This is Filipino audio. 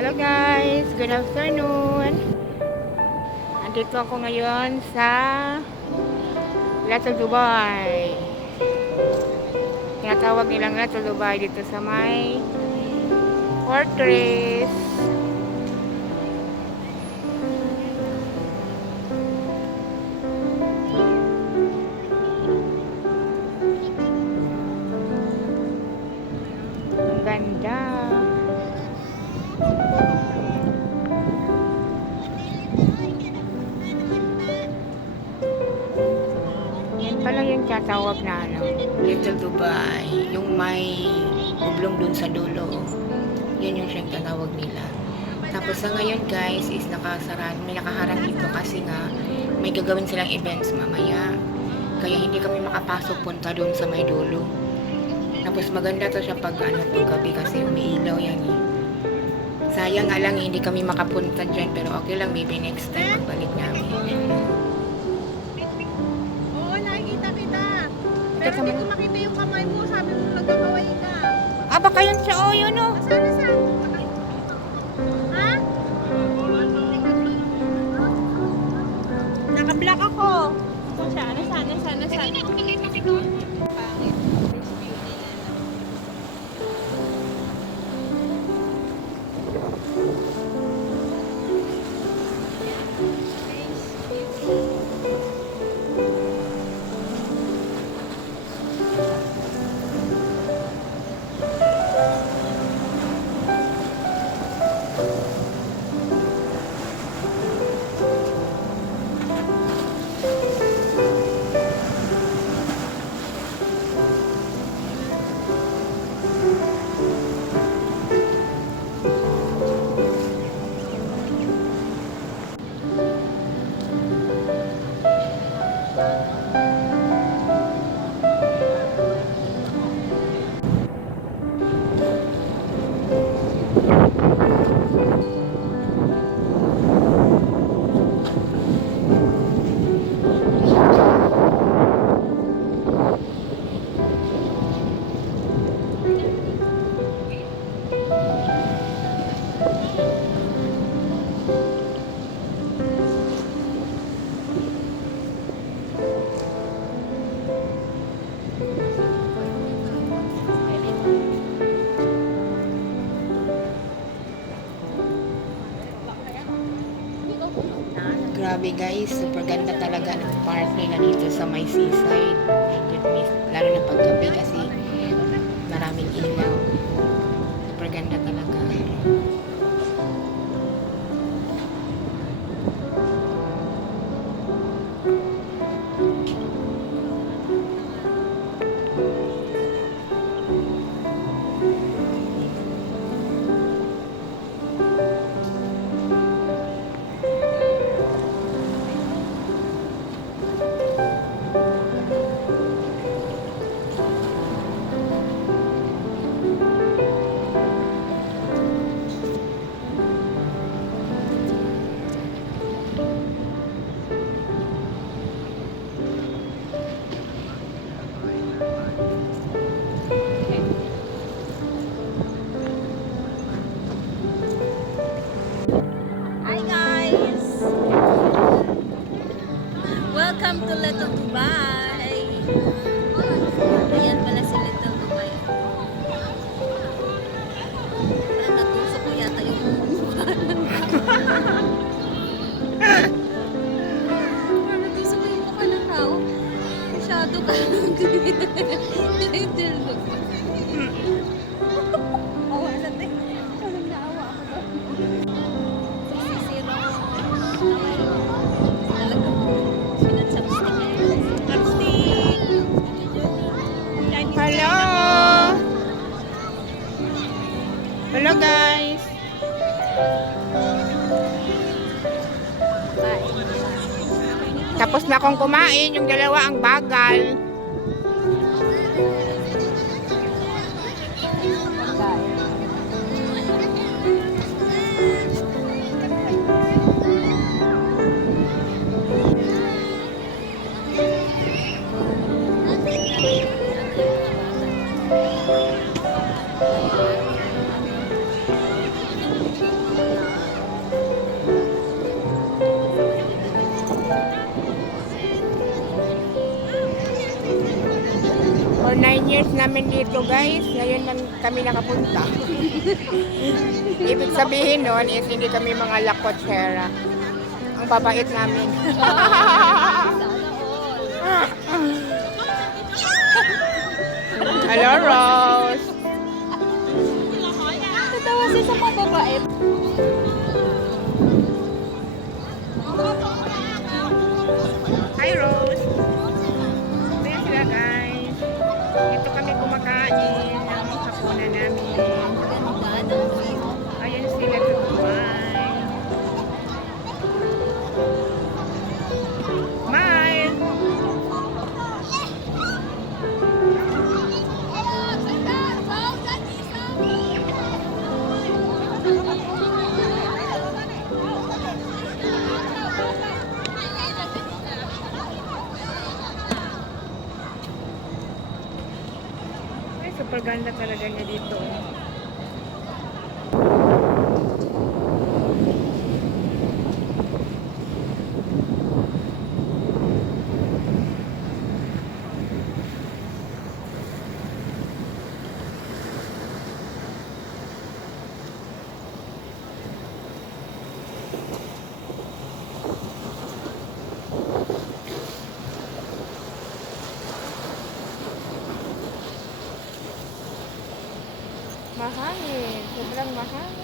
Hello guys, good afternoon. Andito ako ngayon sa Little Dubai. Tinatawag nilang Little Dubai dito sa may fortress. Ang ganda. Yan pala yung tatawag na Little Dubai. Yung may oblong dun sa dulo. Yan yung siyang tatawag nila. Tapos sa ngayon guys is may nakaharang dito kasi nga may gagawin silang events mamaya. Kaya hindi kami makapasok punta dun sa may dulo. Tapos maganda to siya pag gabi kasi umiilaw yan eh. Sayang nga lang hindi kami makapunta dyan pero okay lang, maybe next time pagbalik namin. Oo, nakikita kita. Pero Teka, hindi ko makita yung kamay mo. Sabi mo nagkakaway ka. Ah, baka yun siya, oh, yun oh. Saan? Ha? Naka-block ako. Ako siya. Nasaan? Pangit. Grabe guys, super ganda talaga ng park nila dito sa may seaside. Lalo na paggabi kasi maraming ilaw. Super ganda talaga. Hi guys! Welcome to Little Dubai! Ayan pala si Little Dubai. Parang natusok ko yata yung mukha. Parang natusok ko yung mukha ng tao. Masyado ka. Awa natin. Parang naawa ako ba? Sisira ko. Talaga. Sinat-chopstick. Chopstick! Hello! Hello guys! Tapos na akong kumain, yung dalawa ang bagal. namin dito guys, ngayon lang kami nakapunta. Ibig sabihin nun is hindi kami mga lakotsera. Ang babait namin. Sana all. Hello Rose! Natawa siya sa mga babae. Hi Rose! Kaya sila guys. Dito kami kumakain ng hapunan namin. Ganda ng view. Ayan sila sa Dubai. Smile! Ay, super ganda talaga niya dito. Mahangin. Sobrang mahangin.